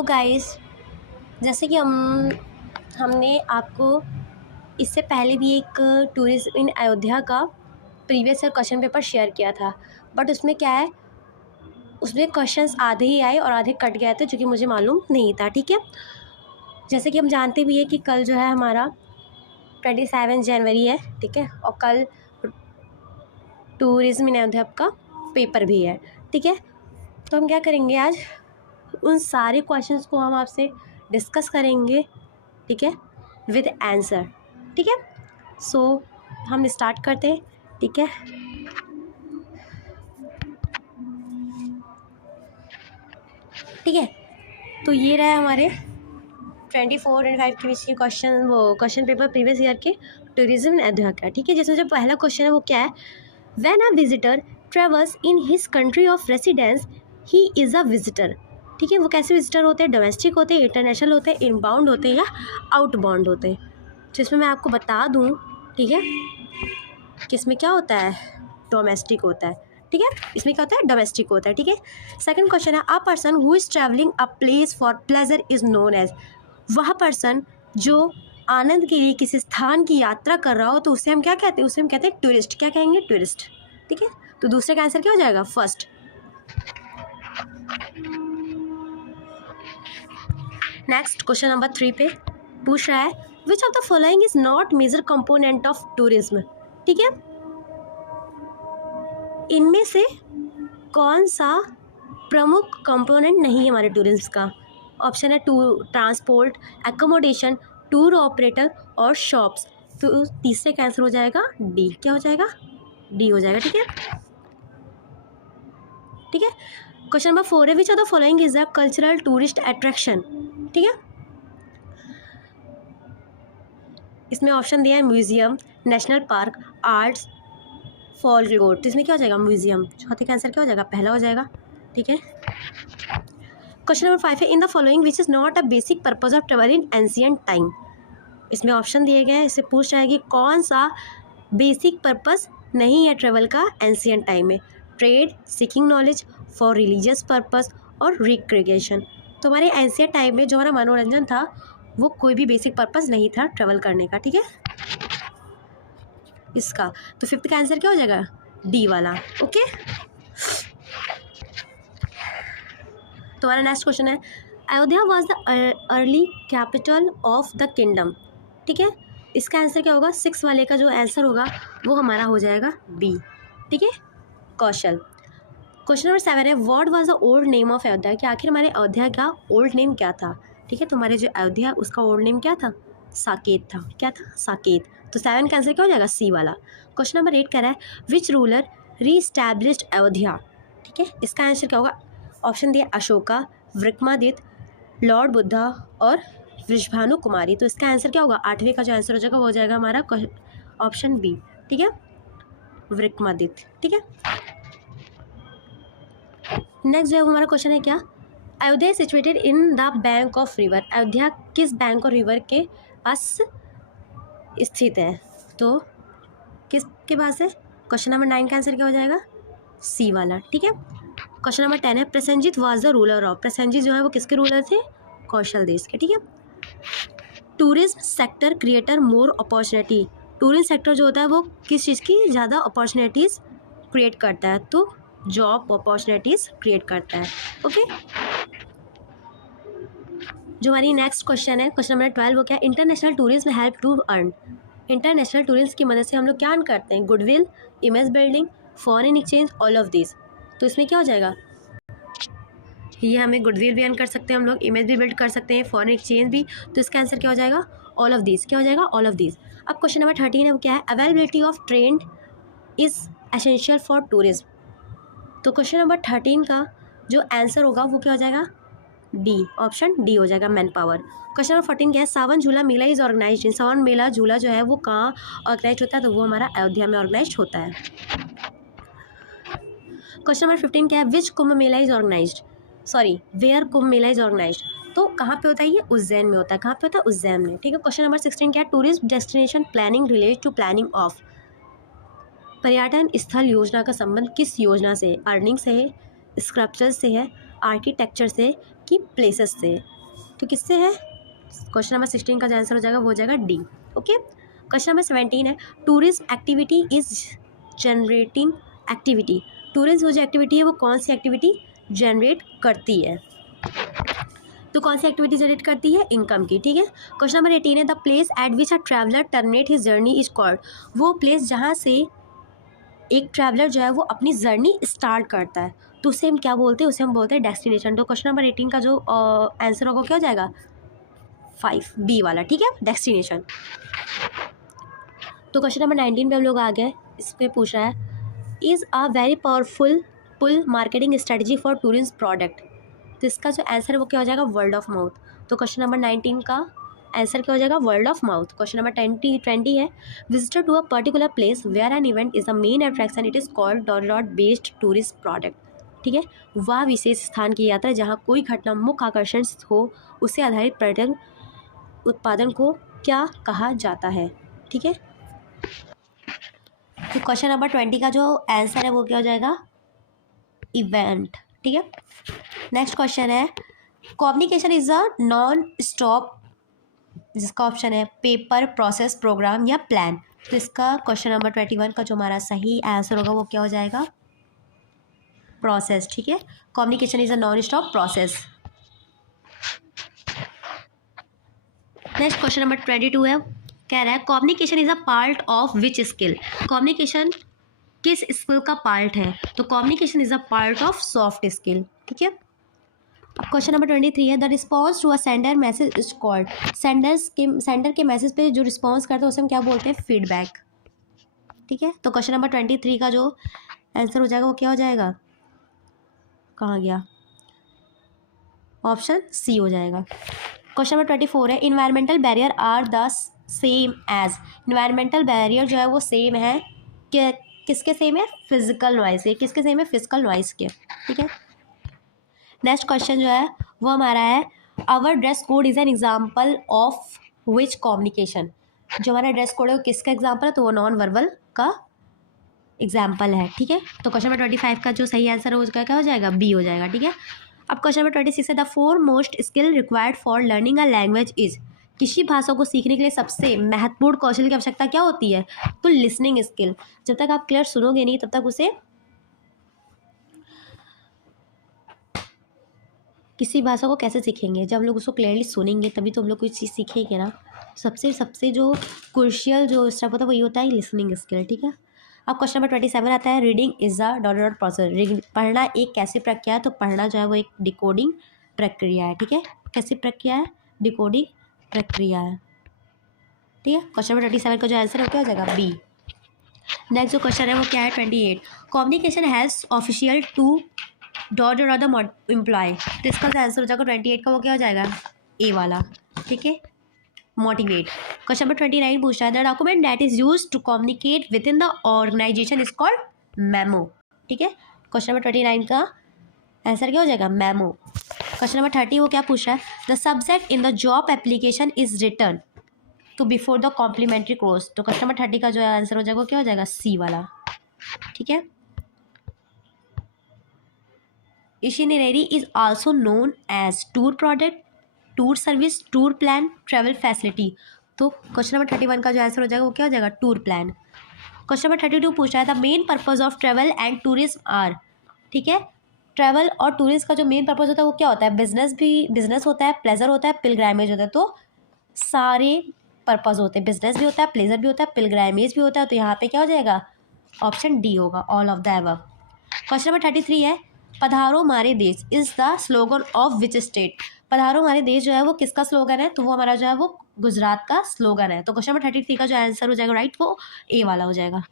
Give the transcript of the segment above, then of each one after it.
Hello guys, जैसे कि हमने आपको इससे पहले भी एक टूरिज्म इन अयोध्या का previous year question paper share किया था। बट उसमें क्या है, उसमें क्वेश्चंस आधे ही आए और आधे कट गए थे जो कि मुझे मालूम नहीं था। ठीक है, जैसे कि हम जानते भी है कि कल जो है हमारा 27 जनवरी है। ठीक है, और कल टूरिज्म इन अयोध्या का पेपर भी है। ठीक है, तो हम क्या करेंगे, आज उन सारे क्वेश्चंस को हम आपसे डिस्कस करेंगे। ठीक है, विद आंसर। ठीक है, सो हम स्टार्ट करते हैं। ठीक है, ठीक है, तो ये रहा हमारे 24-25 के बीच के क्वेश्चन पेपर प्रीवियस ईयर के टूरिज्म इन अयोध्या का। ठीक है, जिसमें जो पहला क्वेश्चन है वो क्या है, when a visitor travels in his country of residence he is a visitor. ठीक है, वो कैसे विजिटर होते हैं, डोमेस्टिक होते हैं, इंटरनेशनल होते हैं, इनबाउंड होते हैं या आउटबाउंड होते हैं। जिसमें मैं आपको बता दूं, ठीक है, कि इसमें क्या होता है, डोमेस्टिक होता है। ठीक है, इसमें क्या होता है, डोमेस्टिक होता है। ठीक है, सेकंड क्वेश्चन है, a person who is travelling a place for pleasure is known as. वह पर्सन जो आनंद के लिए किसी स्थान की यात्रा कर रहा हो तो उसे हम क्या कहते हैं, उसे हम कहते हैं टूरिस्ट। क्या कहेंगे, टूरिस्ट। ठीक है, तो दूसरे का आंसर क्या हो जाएगा, फर्स्ट। नेक्स्ट क्वेश्चन नंबर 3 पे पूछ रहा है, which of the following is not major component of tourism. ठीक है, इनमें से कौन सा प्रमुख कंपोनेंट नहीं है हमारे टूरिज्म का। ऑप्शन है ट्रांसपोर्ट, एकोमोडेशन, टूर ऑपरेटर और शॉप्स। तो तीसरे का आंसर हो जाएगा डी। क्या हो जाएगा, डी हो जाएगा। ठीक है, ठीक है, क्वेश्चन नंबर 4 है, which of the following is a cultural tourist attraction. ठीक है, इसमें ऑप्शन दिया है museum, national park, arts, folklore. तो इसमें क्या हो जाएगा, म्यूजियम। चौथे का आंसर क्या हो जाएगा, पहला हो जाएगा। ठीक है, क्वेश्चन नंबर 5 है, in the following which is not a basic purpose of travel in ancient time. इसमें ऑप्शन दिए गए हैं, इससे पूछ रहा है कि कौन सा बेसिक पर्पस नहीं है ट्रेवल का एंशिएंट टाइम में। Trade, seeking knowledge, for religious purpose और रिक्रिएशन। तो हमारे एंशिएंट टाइम में जो हमारा मनोरंजन था वो कोई भी बेसिक पर्पस नहीं था ट्रेवल करने का। ठीक है, इसका तो फिफ्थ का आंसर क्या हो जाएगा, डी वाला। ओके, तो हमारा नेक्स्ट क्वेश्चन है, Ayodhya was the early capital of the kingdom. ठीक है, इसका आंसर क्या होगा, 6 वाले का जो आंसर होगा वो हमारा हो जाएगा बी। ठीक है, कौशल। क्वेश्चन नंबर 7 है, what was the old name of Ayodhya, कि आखिर हमारे अयोध्या का ओल्ड नेम क्या था। ठीक है, तो हमारे जो अयोध्या उसका ओल्ड नेम क्या था, साकेत था। क्या था, साकेत। तो 7 का आंसर क्या हो जाएगा, सी वाला। क्वेश्चन नंबर 8 कह रहा है, विच रूलर रीस्टैब्लिश्ड अयोध्या। ठीक है, इसका आंसर क्या होगा, ऑप्शन दिया अशोका, विक्रमादित्य, लॉर्ड बुद्धा और वृषभानु कुमारी। तो इसका आंसर क्या होगा, 8वें का जो आंसर हो जाएगा वो हो जाएगा हमारा ऑप्शन बी। ठीक है, विक्रमादित्य। ठीक है, नेक्स्ट जो है हमारा क्वेश्चन है, क्या Ayodhya situated in the bank of river. Ayodhya किस बैंक और रिवर के पास स्थित है, तो किसके पास है। क्वेश्चन नंबर 9 का आंसर क्या हो जाएगा, सी वाला। ठीक है, क्वेश्चन नंबर 10 है, Prasenjit was the ruler of. Prasenjit जो है वो किसके रूलर थे, कौशल देश के। ठीक है, tourism sector creator more opportunity. Tourism sector जो होता है वो किस चीज़ की ज़्यादा अपॉर्चुनिटीज़ क्रिएट करता है, तो जॉब अपॉर्चुनिटीज़ क्रिएट करता है। ओके, जो हमारी नेक्स्ट क्वेश्चन है, क्वेश्चन नंबर 12, वो क्या है, international tourism help to earn. International tourism की मदद से हम लोग क्या अर्न करते हैं, goodwill, image building, foreign exchange, all of this. तो इसमें क्या हो जाएगा, ये हमें गुडविल भी अर्न कर सकते हैं हम लोग, इमेज भी बिल्ड कर सकते हैं, फॉरेन एक्सचेंज भी। तो इसका आंसर क्या हो जाएगा, ऑल ऑफ दिस। क्या हो जाएगा, ऑल ऑफ दिस। अब क्वेश्चन नंबर 13 है, वो क्या है, availability of trend is essential for tourism. तो क्वेश्चन नंबर 13 का जो आंसर होगा वो क्या हो जाएगा, डी, ऑप्शन डी हो जाएगा, मैन पावर। क्वेश्चन नंबर 14 क्या है, सावन झूला मेला इज ऑर्गेनाइज्ड इन। सावन मेला झूला जो है वो कहाँ ऑर्गेनाइज होता है, तो वो हमारा अयोध्या में ऑर्गेनाइज होता है। क्वेश्चन नंबर 15 क्या है, which Kumbh Mela is organised, sorry where Kumbh Mela is organised. तो कहाँ पे होता है, ये उज्जैन में होता है। कहाँ पे होता है, उज्जैन में। ठीक है, क्वेश्चन नंबर 16 क्या है, tourist destination planning relate to planning of. पर्यटन स्थल योजना का संबंध किस योजना से, अर्निंग से है, स्क्रप्चर से है, आर्किटेक्चर से, की प्लेसेस से। तो किससे है? क्वेश्चन नंबर 16 का जो आंसर हो जाएगा वो हो जाएगा डी। ओके, क्वेश्चन नंबर 17 है tourism activity is generating activity. Tourism जो एक्टिविटी है वो कौन सी एक्टिविटी जनरेट करती है? तो कौन सी एक्टिविटी जनरेट करती है? इनकम की। ठीक है, क्वेश्चन नंबर 18 है the place at which a traveller terminate his journey is called. वो प्लेस जहाँ से एक ट्रैवलर जो है वो अपनी जर्नी स्टार्ट करता है तो उसे हम क्या बोलते हैं? उसे हम बोलते हैं डेस्टिनेशन। तो क्वेश्चन नंबर 18 का जो आंसर होगा क्या हो जाएगा? 5 बी वाला। ठीक है, डेस्टिनेशन। तो क्वेश्चन नंबर 19 पे हम लोग आ गए। इसमें पूछ रहा है is a very powerful pull marketing strategy for tourism product. तो इसका जो आंसर है वो क्या हो जाएगा? Word of mouth. तो क्वेश्चन नंबर 19 का आंसर क्या हो जाएगा? Word of mouth. Question number 20 है visitor to a particular place where an event is the main attraction it is called dot dot based tourist product. ठीक है, वह विशेष स्थान की यात्रा जहाँ कोई घटना मुख्य आकर्षण हो उसे आधारित पर्यटन उत्पादन को क्या कहा जाता है? ठीक है, तो क्वेश्चन नंबर 20 का जो आंसर है वो क्या हो जाएगा? इवेंट। ठीक है, नेक्स्ट क्वेश्चन है communication is a non stop, जिसका ऑप्शन है पेपर, प्रोसेस, प्रोग्राम या प्लान। तो इसका क्वेश्चन नंबर 21 का जो हमारा सही आंसर होगा वो क्या हो जाएगा? प्रोसेस। ठीक है, communication is a non stop process. Next question number 22 है कह रहा है communication is a part of which skill. Communication किस स्किल का पार्ट है? तो communication is a part of soft skill. ठीक है, अब क्वेश्चन नंबर 23 है the response to a sender message is called. Sender के मैसेज पे जो रिस्पॉन्स करते हैं उसे हम क्या बोलते हैं? फीडबैक। ठीक है, तो क्वेश्चन नंबर 23 का जो आंसर हो जाएगा वो क्या हो जाएगा? कहाँ गया? ऑप्शन सी हो जाएगा। क्वेश्चन नंबर 24 है environmental barrier are the same as. Environmental barrier जो है वो सेम है कि किसके सेम है? फिजिकल नॉइस के। किसके सेम है? फिजिकल नॉइस के। ठीक है, नेक्स्ट क्वेश्चन जो है वो हमारा है our dress code is an example of which communication. जो हमारा ड्रेस कोड है वो किसका एग्जाम्पल है? तो वो नॉन वर्बल का एग्जाम्पल है। ठीक है, तो क्वेश्चन नंबर 25 का जो सही आंसर है उसका क्या हो जाएगा? बी हो जाएगा। ठीक है, अब क्वेश्चन नंबर 26 है the four most skill required for learning a language is. किसी भाषा को सीखने के लिए सबसे महत्वपूर्ण कौशल की आवश्यकता क्या होती है? तो लिसनिंग स्किल। जब तक आप क्लियर सुनोगे नहीं तब तक उसे किसी भाषा को कैसे सीखेंगे? जब हम लोग उसको क्लियरली सुनेंगे तभी तो हम लोग कोई चीज़ सीखेंगे ना। सबसे सबसे जो क्रुशियल जो स्टेप होता है वही होता है लिसनिंग स्किल। ठीक है, अब क्वेश्चन नंबर 27 आता है reading is a dot dot process. पढ़ना एक कैसी प्रक्रिया है? तो पढ़ना जो है वो एक डिकोडिंग प्रक्रिया है। ठीक है, कैसी प्रक्रिया है? डिकोडिंग प्रक्रिया है। ठीक है, क्वेश्चन नंबर 27 का जो आंसर है वो क्या हो जाएगा? बी। नेक्स्ट जो क्वेश्चन है वो क्या है? 28 communication has official to dot dot the employee. तो इसका जो आंसर हो जाएगा 28 का वो क्या हो जाएगा? ए वाला। ठीक है, मोटिवेट। क्वेश्चन नंबर 29 पूछ रहा है the document that is use to communicate within the organization is called memo. ठीक है, क्वेश्चन नंबर 29 का आंसर क्या हो जाएगा? मेमो। क्वेश्चन नंबर 30 वो क्या पूछ रहा है the subject in the job application is return तो बिफोर द कॉम्प्लीमेंट्री कोर्स। तो क्वेश्चन नंबर 30 का जो आंसर हो जाएगा वो क्या हो जाएगा? सी वाला। ठीक है, itinerary is also known as tour product, tour service, tour plan, travel facility. तो क्वेश्चन नंबर 31 का जो आंसर हो जाएगा वो क्या हो जाएगा? Tour plan. क्वेश्चन नंबर 32 पूछ रहा है the main purpose of travel and tourism are. ठीक है, ट्रैवल और टूरिज्म का जो मेन पर्पज होता है वो क्या होता है? बिजनेस होता है, प्लेजर होता है, पिलग्रामेज होता है। तो सारे पर्पज होते हैं, बिजनेस भी होता है, प्लेजर भी होता है, पिलग्रामेज भी होता है। तो यहाँ पे क्या हो जाएगा? ऑप्शन डी होगा, all of the above. Question number 33 है पधारो हमारे देश is the slogan of which state. पधारो हमारे देश जो है वो किसका स्लोगन है? तो वो हमारा जो है वो गुजरात का स्लोगन है। तो क्वेश्चन नंबर 33 का जो आंसर हो जाएगा राइट वो ए वाला हो जाएगा।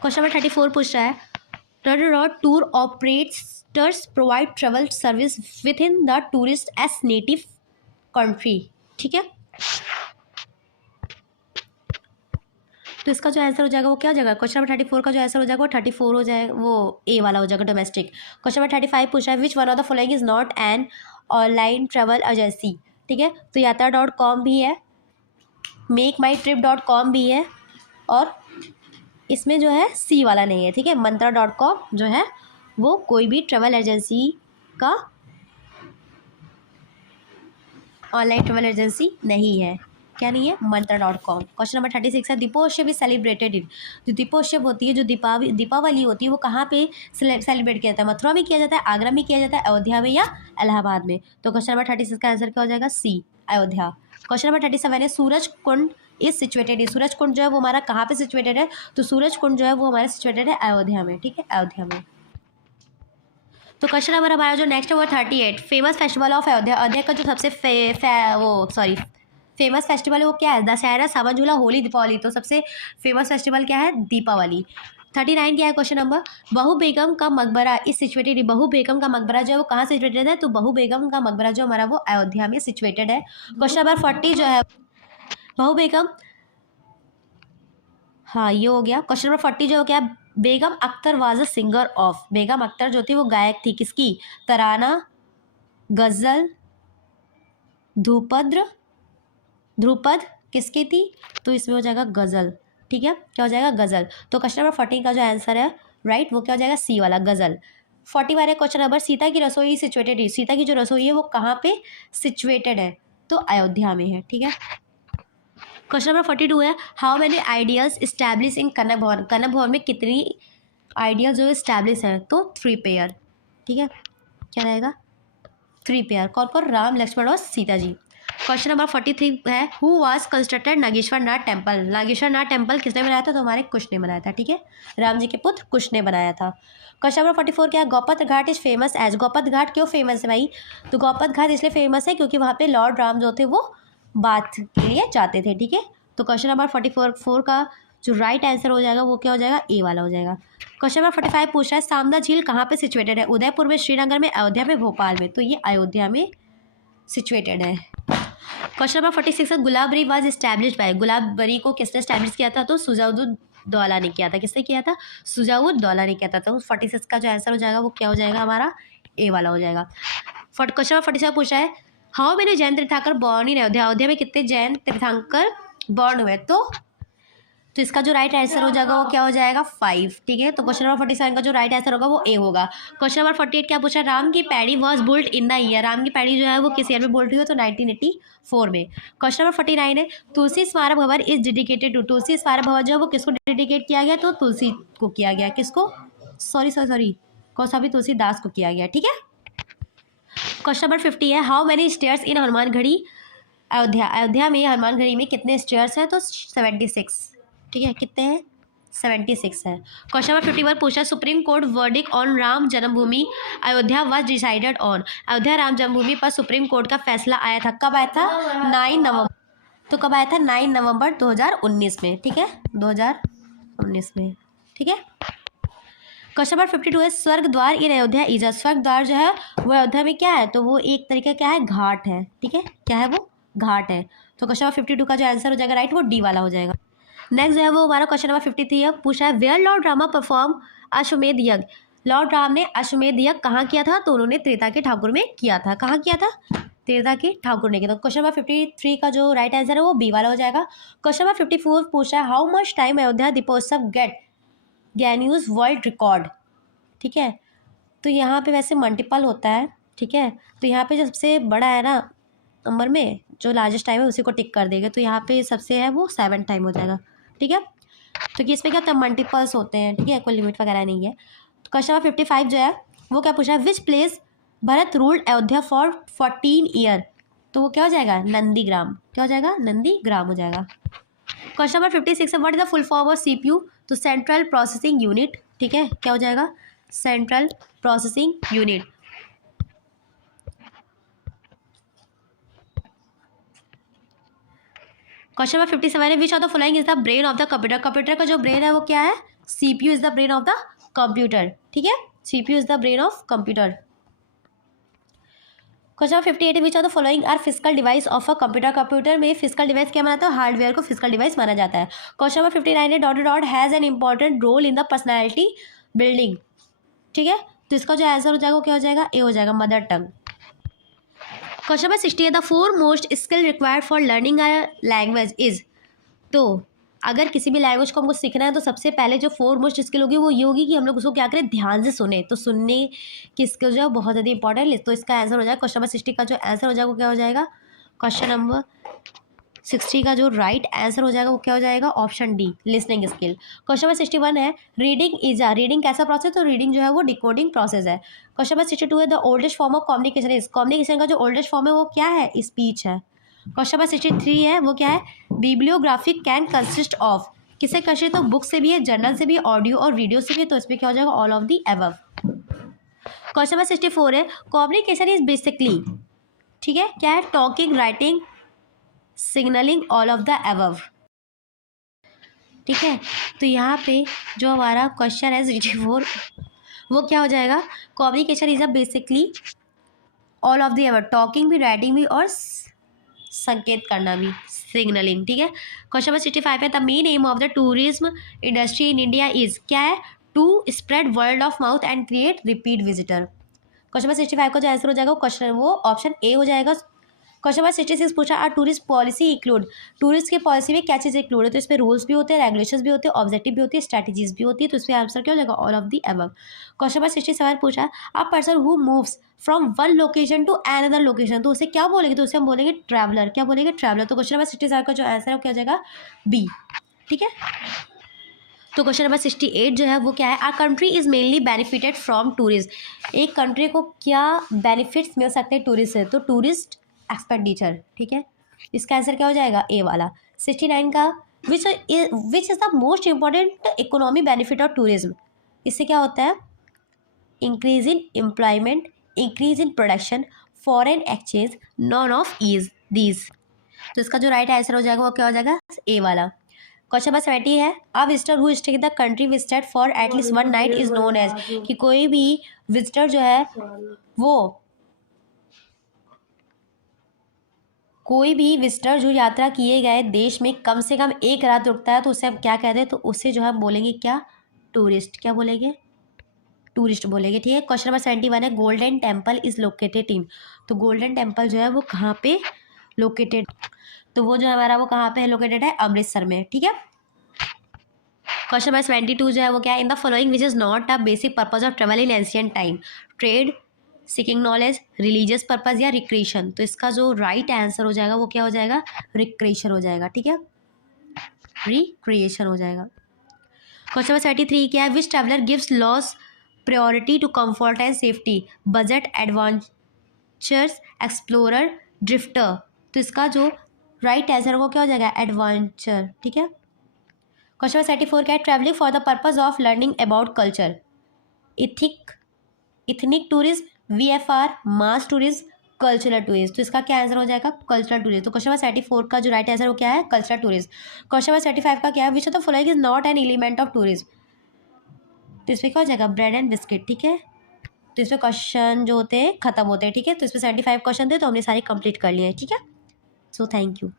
क्वेश्चन नंबर 34 पूछ रहा है tour operators provide travel service with in the tourist S native country. ठीक है, तो इसका जो आंसर हो जाएगा वो क्या हो जाएगा? क्वेश्चन नंबर 34 का जो आंसर हो जाएगा वो 34 हो जाएगा, वो ए वाला हो जाएगा, डोमेस्टिक। क्वेश्चन नंबर 35 पूछा है which one of the following is not an online travel agency. ठीक है, तो यात्रा.com भी है, मेकमाईट्रिप.com भी है और इसमें जो है सी वाला नहीं है। ठीक है, मंत्रा.com जो है वो कोई भी ट्रैवल एजेंसी का ऑनलाइन ट्रेवल एजेंसी नहीं है। क्या नहीं है? मंत्रा.com। क्वेश्चन नंबर 36 है दीपोत्सव इज सेलिब्रेटेड इन। जो दीपोत्सव होती है, जो दीपावली होती है, वो कहाँ पे सेलिब्रेट किया जाता है? मथुरा में किया जाता है, आगरा में किया जाता है, अयोध्या में या इलाहाबाद में? तो क्वेश्चन नंबर 36 का आंसर क्या हो जाएगा? सी, अयोध्या। क्वेश्चन नंबर 37 है Suraj Kund is situated in. Suraj Kund जो है वो हमारा कहाँ पे सिचुएटेड है? तो सूरज कुंड जो है वो हमारा सिचुएटेड है अयोध्या में। ठीक है, अयोध्या में। तो क्वेश्चन नंबर हमारा जो नेक्स्ट है वो 38, famous festival of Ayodhya. Ayodhya का जो सबसे फेमस फेस्टिवल है वो क्या है? दशहरा, सावन झूला, होली, दीपावली। तो सबसे फेमस फेस्टिवल क्या है? दीपावली। 39 क्या है क्वेश्चन नंबर? बहू बेगम का मकबरा इस सिचुएटेड। बहू बेगम का मकबरा जो है वो कहाँ सिचुएटेड है? तो बहू बेगम का मकबरा जो हमारा वो अयोध्या में सिचुएटेड है। क्वेश्चन नंबर 40 जो है बहू बेगम, हाँ ये हो गया। क्वेश्चन नंबर 40 जो हो गया, Begum Akhtar was a singer of. Begum Akhtar जो थी वो गायक थी किसकी? तराना, गजल, ध्रुपद किसकी थी? तो इसमें हो जाएगा गजल। ठीक है, क्या हो जाएगा? गजल। तो क्वेश्चन नंबर 14 का जो आंसर है राइट वो क्या हो जाएगा? सी वाला, गजल। 41 क्वेश्चन नंबर, सीता की रसोई सिचुएटेड है। सीता की जो रसोई है वो कहाँ पे सिचुएटेड है? तो अयोध्या में है। ठीक है। क्वेश्चन नंबर 42 है how many ideals establish in Kanak Bhawan. Kanak भवन में कितनी आइडियल जो इस्टेब्लिश है? तो 3 पेयर। ठीक है, क्या रहेगा? 3 पेयर। कौन कौन? राम, लक्ष्मण और सीता जी। क्वेश्चन नंबर 43 है who was constructed Nageshwar Nath temple. Nageshwar Nath temple किसने बनाया था? तो हमारे कुश ने बनाया था। ठीक है, राम जी के पुत्र कुश ने बनाया था। क्वेश्चन नंबर 44 क्या है? गौपत घाट इज फेमस एज। गौपत घाट क्यों फेमस है भाई? तो गौपत घाट इसलिए फेमस है क्योंकि वहाँ पे लॉर्ड राम जो थे वो बात के लिए जाते थे। ठीक है, तो क्वेश्चन नंबर 44 का जो राइट आंसर हो जाएगा वो क्या हो जाएगा? ए वाला हो जाएगा। क्वेश्चन नंबर 45 पूछ रहा है सामना झील कहाँ पे सिचुएटेड है? उदयपुर में, श्रीनगर में, अयोध्या में, भोपाल में? तो ये अयोध्या में सिचुएटेड है। क्वेश्चन नंबर 46 है Gulabari was established bye. Gulabari को किसने एस्टैब्लिश किया था? तो सुजाउद्दौला ने किया था। किसने किया था? सुजाउद्दौला ने किया था। तो 46 का जो आंसर हो जाएगा वो क्या हो जाएगा? हमारा ए वाला हो जाएगा। क्वेश्चन नंबर 47 पूछा है हाउ मेनी जैन तीर्थंकर बॉर्न इन अयोध्या। अयोध्या में कितने जैन तीर्थंकर बॉर्न हुए? तो इसका जो राइट आंसर हो जाएगा वो क्या हो जाएगा? 5। ठीक है, तो क्वेश्चन नंबर 47 का जो राइट आंसर होगा वो ए होगा। क्वेश्चन नंबर 48 क्या पूछा? Ram ki Paidi was built in the year. Ram ki Paidi जो है वो किस ईयर में बुल्ट हुई है? तो 1984 में। क्वेश्चन नंबर 49 है तुलसी स्मारक भवन इज डेडिकेटेड टू। तुलसी स्मारक भवन जो है वो किसको डेडिकेट किया गया? तो तुलसी को किया गया। किसको? सॉरी कौन सा भी? तुलसीदास को किया गया। ठीक है। क्वेश्चन नंबर 50 है हाउ मेनी स्टेयर्स इन हनुमानगढ़ी अयोध्या। अयोध्या में हनुमानगढ़ी में कितने स्टेयर्स हैं? तो 76। ठीक है, कितने हैं? 76 है। क्वेश्चन नंबर 51 पूछा supreme court verdict on Ram Janmabhoomi Ayodhya was decided on. Ayodhya Ram Janmabhoomi पर सुप्रीम कोर्ट का फैसला आया था। कब आया था? 9 नवंबर। तो कब आया था? 9 नवंबर 2019 में। ठीक है, 2019 में। ठीक है। क्वेश्चन नंबर 52 है स्वर्ग द्वार इन अयोध्या इज। स्वर्ग द्वार जो है वो अयोध्या में क्या है? तो वो एक तरीके क्या है? घाट है। ठीक है, क्या है वो? घाट है। तो क्वेश्चन नंबर 52 का जो आंसर हो जाएगा राइट वो डी वाला हो जाएगा। नेक्स्ट जो है वो हमारा क्वेश्चन नंबर 53 है पूछा है वेयर लॉर्ड रामा परफॉर्म अश्वमेध यज्ञ। लॉर्ड राम ने अश्वमेध यज्ञ कहाँ किया था? तो उन्होंने त्रेता के ठाकुर में किया था। कहाँ किया था? त्रेता के ठाकुर ने किया था। क्वेश्चन नंबर 53 का जो राइट आंसर है वो बी वाला हो जाएगा। क्वेश्चन नंबर 54 पूछा है how much time Ayodhya Deepotsav get Guinness world record. ठीक है, तो यहाँ पे वैसे मल्टीपल होता है। ठीक है, तो यहाँ पे जो सबसे बड़ा है ना नंबर में जो लार्जेस्ट टाइम है उसी को टिक कर देगा। तो यहाँ पे सबसे है वो 7 टाइम हो जाएगा। ठीक है, तो कि इसमें क्या होता है? मल्टीपल्स होते हैं। ठीक है, कोई लिमिट वगैरह नहीं है। क्वेश्चन नंबर 55 जो है वो क्या पूछा है which place Bharat ruled Ayodhya for 14 year. तो वो क्या हो जाएगा? नंदीग्राम। क्या हो जाएगा? नंदीग्राम हो जाएगा। क्वेश्चन नंबर 56 है what is the full form of CPU। तो सेंट्रल प्रोसेसिंग यूनिट। ठीक है, क्या हो जाएगा? Central processing unit. Question number 57 है which of the following is the brain of the computer. Computer का जो ब्रेन है वो क्या है? CPU is the brain of the computer. ठीक है, CPU is the brain of computer. Question number 58 है which of the following are physical device of a computer. Computer में फिजिकल डिवाइस क्या माना जाता है? हार्डवेयर को फिजिकल डिवाइस माना जाता है। क्वेश्चन नंबर 59 है dot has an important role in the personality building. ठीक है, तो इसका जो आंसर हो जाएगा वो क्या हो जाएगा? ए हो जाएगा, मदर टंग। क्वेश्चन नंबर 60 है the 4 most skill required for learning a language is. तो अगर किसी भी लैंग्वेज को हमको सीखना है तो सबसे पहले जो 4 मोस्ट स्किल होगी वो ये होगी कि हम लोग उसको क्या करें? ध्यान से सुने। तो सुनने की स्किल जो है बहुत ज़्यादा इंपॉर्टेंट है। तो इसका आंसर हो जाएगा क्वेश्चन नंबर 60 का जो आंसर हो जाएगा वो क्या हो जाएगा? क्वेश्चन नंबर 60 का जो राइट आंसर हो जाएगा वो क्या हो जाएगा, option D, listening skill. Question number 61 है रीडिंग कैसा प्रोसेस, तो रीडिंग जो है वो डिकोडिंग प्रोसेस है। क्वेश्चन नंबर 62 है the oldest form of communication is, communication का जो ओल्डेस्ट फॉर्म है वो क्या है, स्पीच है। क्वेश्चन नंबर 63 है वो क्या है, बिब्लियोग्राफी कैन कंसिस्ट ऑफ, किससे कंसिस्ट, तो बुक से भी है, जर्नल से भी है, ऑडियो और वीडियो से भी है, तो इसमें क्या हो जाएगा, all of the above. Question number 64 है कम्युनिकेशन इज बेसिकली, ठीक है, क्या है, talking, writing, signalling, all of the above. ठीक है, तो यहाँ पे जो हमारा क्वेश्चन है 64 वो क्या हो जाएगा, communication is a basically all of the above, talking भी, राइटिंग भी और संकेत करना भी, सिग्नलिंग। ठीक है, क्वेश्चन नंबर 65 है the main aim of the tourism industry in India is, क्या है, to spread word of mouth and create repeat visitor. Question number 65 का जो आंसर हो जाएगा क्वेश्चन वो ऑप्शन ए हो जाएगा। क्वेश्चन नंबर 66 पूछा आ टूरिस्ट पॉलिसी इंक्लूड, टूरिस्ट की पॉलिसी में क्या चीज़ इंक्लूड है, तो इसमें रूल्स भी होते हैं, रेगुलेशंस भी होते हैं, ऑब्जेक्टिव भी होती है, स्ट्रैटेजीज भी होती है, तो इसमें आंसर क्या हो जाएगा, all of the above. Question number 67 पूछा a person who moves from one location to another location, तो उसे क्या बोलेंगे, तो उसे हम बोलेंगे ट्रैवलर, क्या बोलेंगे, ट्रैवलर। तो क्वेश्चन नंबर 67 का जो आंसर है वो क्या हो जाएगा, बी। ठीक है, तो क्वेश्चन नंबर 68 जो है वो क्या है, a country is mainly benefited from tourism, एक कंट्री को क्या बेनिफिट्स मिल सकते हैं टूरिस्ट से, तो टूरिस्ट एक्सपेंडिचर। ठीक है, इसका आंसर क्या हो जाएगा, ए वाला। 69 का which is the most important economy benefit of tourism, इससे क्या होता है, increase in employment, increase in production, foreign exchange, none of is these, तो इसका जो राइट आंसर हो जाएगा वो क्या हो जाएगा, ए वाला। क्वेश्चन नंबर 70 है a visitor who stay in the country visited for at least one night is known as, कि कोई भी विजिटर जो है वो, कोई भी विजिटर जो यात्रा किए गए देश में कम से कम एक रात रुकता है तो उसे हम क्या कहते हैं, तो उसे जो है बोलेंगे क्या, टूरिस्ट, क्या बोलेंगे, टूरिस्ट बोलेंगे। ठीक है, क्वेश्चन नंबर 71 है golden temple is located in, तो गोल्डन टेम्पल जो है वो कहाँ पे लोकेटेड, तो वो जो हमारा वो कहाँ पे है, लोकेटेड है अमृतसर में। ठीक है, क्वेश्चन नंबर 72 जो है वो क्या है, in the following which is not a basic purpose of travel in ancient time, trade, seeking knowledge, religious purpose या रिक्रिएशन, तो इसका जो राइट आंसर हो जाएगा वो क्या हो जाएगा, रिक्रिएशन हो जाएगा। ठीक है, रिक्रिएशन हो जाएगा। क्वेश्चन नंबर 73 क्या है, which traveller gives loss priority to comfort and safety, budget, adventures, explorer, drifter, तो इसका जो राइट आंसर वो क्या हो जाएगा, एडवेंचर। ठीक है, क्वेश्चन नंबर 74 क्या है, travelling for the purpose of learning about culture, ethnic tourism, VFR, mass tourism, cultural tourism, तो इसका क्या आंसर हो जाएगा, कल्चरल टूरिज्म। तो क्वेश्चन नंबर 74 का जो राइट आंसर वो क्या है, कल्चरल टूरिज्म। क्वेश्चन नंबर 75 का क्या है, which of the following is not an element of tourism, तो इसमें क्या हो जाएगा, ब्रेड एंड बिस्किट। ठीक है, तो इसमें क्वेश्चन जो होते हैं खत्म होते हैं। ठीक है, तो इसमें 75 क्वेश्चन थे तो हमने सारे कंप्लीट कर लिए हैं। ठीक है, सो थैंक यू।